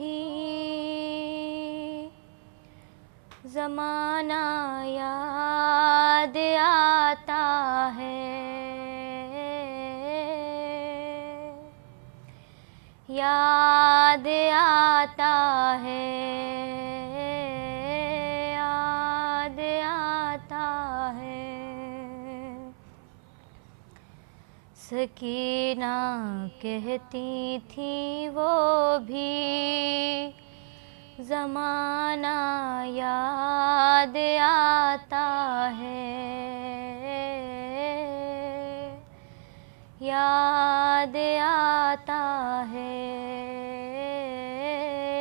भी ज़माना याद आता है, याद आता है, याद आता है। सकीना कहती थी वो भी ज़माना याद आता है, याद आता है,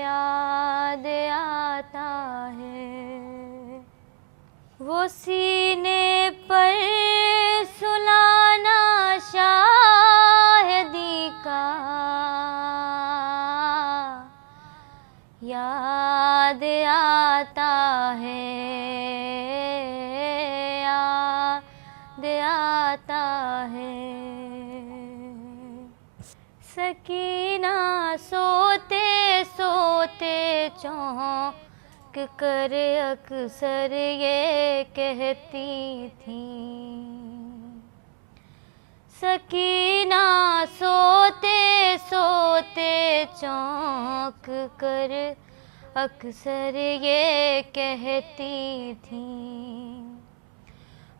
याद आता है। वो सीने पर सुलाना शाहिदी का याद आता है, याद आता है। सकीना सोते सोते चौंक कर अक्सर ये कहती थी। सकीना सोते सोते चौंक कर अक्सर ये कहती थी।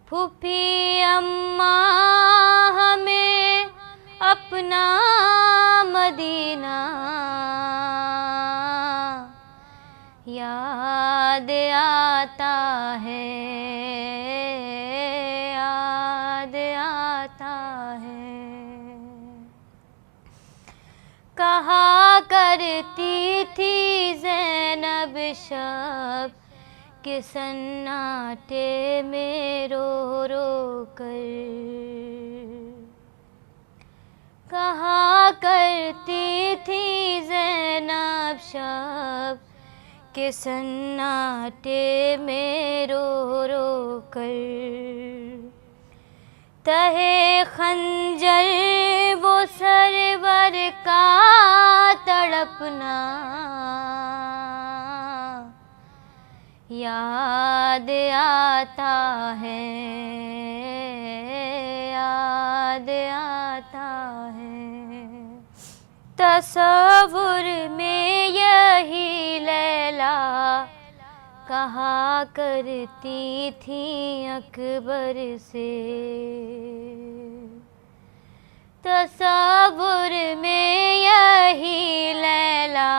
फूफी अम्मा हमें अपना मदीना याद आता है, याद आता है। कहा करती थी ज़ैनब शब के सन्नाटे में रो रो कर, कहा करती थी ज़ैनब शब के सन्नाटे में रो रो कर। तहे खंजर वो सरवर का तड़पना याद आता है, याद आता है। तसव्वुर में यही लैला कहा करती थी अकबर से। तसव्वुर में यही लैला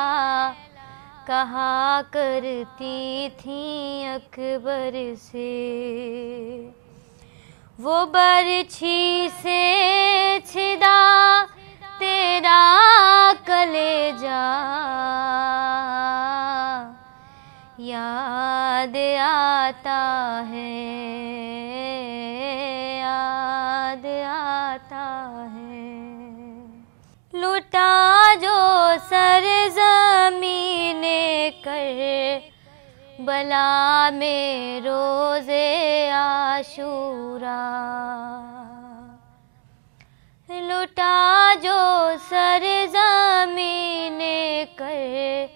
कहा करती थी अकबर से। वो बरछी से छिदा तेरा कलेजा याद आता है, याद आता है। लुटा जो सरज़मीने कर बला में रोज़े आशूरा, लुटा जो सरज़मीने कर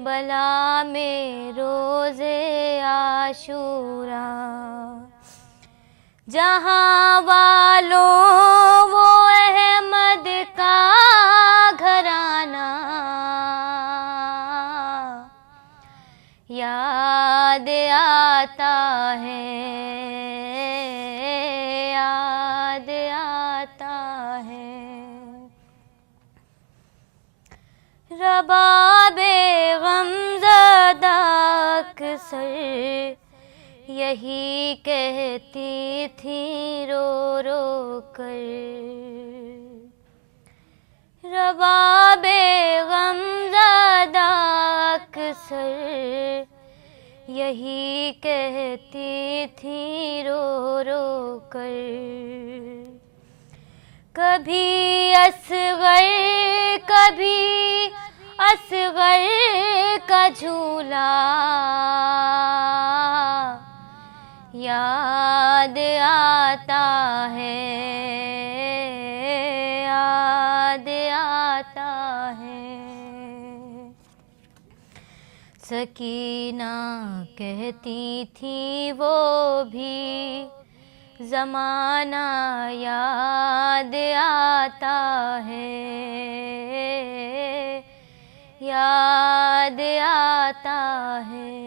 बला में रोज़े आशूरा। जहाँ वालों वो अहमद का घराना याद आता है, याद आता है। रबाबे गमज़दा अक्सर यही कहती थी रो रो कर। रबाबे गमज़दा अक्सर यही कहती थी रो रो कर। कभी असगर कभी असगर का झूला याद आता है, याद आता है। सकीना कहती थी वो भी, ज़माना याद आता है, याद आता है।